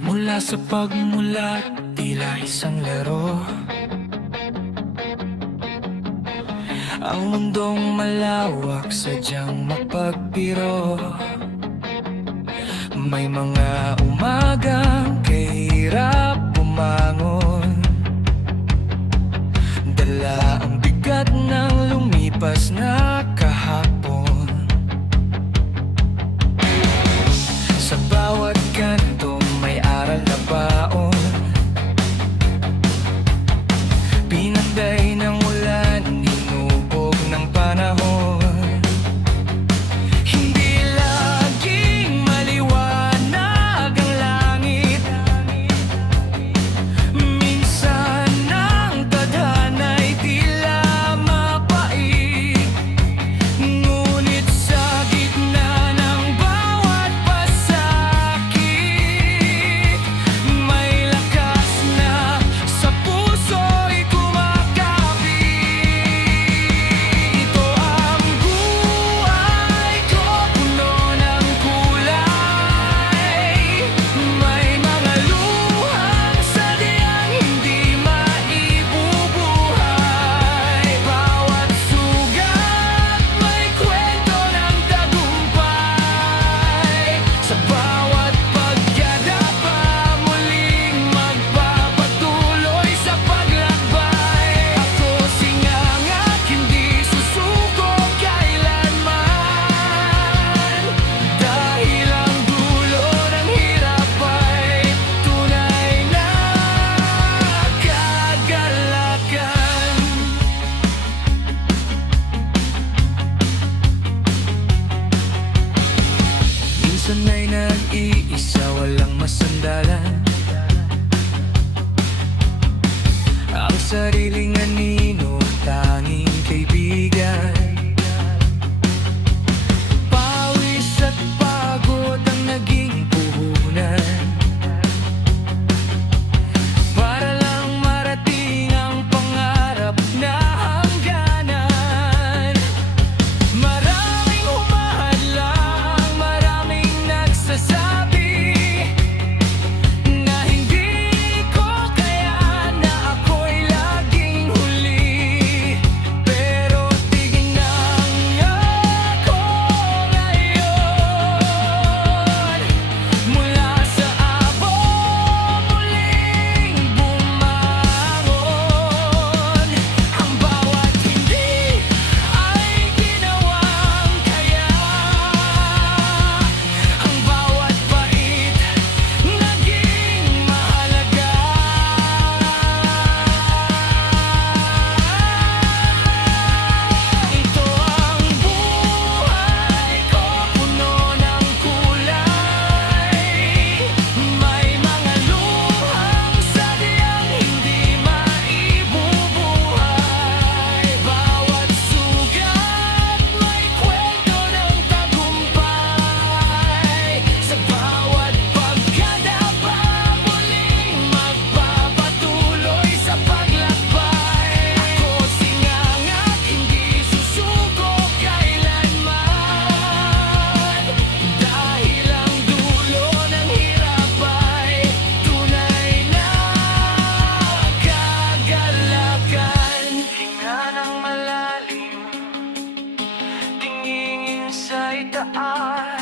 Mula sa pagmulat, tila isang laro. Ang mundong malawak, sadyang mapagbiro. May mga umagang kahirap bumangon, dala ang bigat ng lumipas na kahapon. Sa bawat kanto may aral na baon, pinanday ng ulan, hinubog ng panahon. Hindi laging maliwanag ang langit, minsan ang tadhana'y tila mapait. Ngunit sa gitna ng bawat pasakit, may lakas na sa puso'y kumakapit. Ito ang buhay ko, puno ng kulay. May mga luhang sadyang hindi maibubuhay. Bawat sugat may kwento ng tagumpay. Sa bawat pagkadapa, muling magpapatuloy sa paglakbay. Ako singangak, hindi susuko kailanman. Dahil ang dulo ng hirap ay tunay na kagalakan. Minsan ay nag-iisa, walang masandalan, ang sariling anino, tanging kaibigan. Pawis at pagod ang naging puhunan, para lang marating ang pangarap na hangganan. Maraming humahadlang, maraming nagsasabi na hindi ko kaya, na ako'y laging huli. Pero tignan ako ngayon, mula sa abo muling bumangon. Ang bawat hindi ay ginawang kaya, ang bawat pait naging mahalaga. Ito ang buhay ko, puno ng kulay. May mga luhang sadyang hindi maibubuhay. Bawat sugat may kwento ng tagumpay. Sa bawat pagkadapa, muling magpapatuloy sa paglakbay. Ako singangak, hindi susuko kailanman. Dahil ang dulo ng hirap ay tunay na kagalakan. Hinga ng malalim, tingin sa itaas.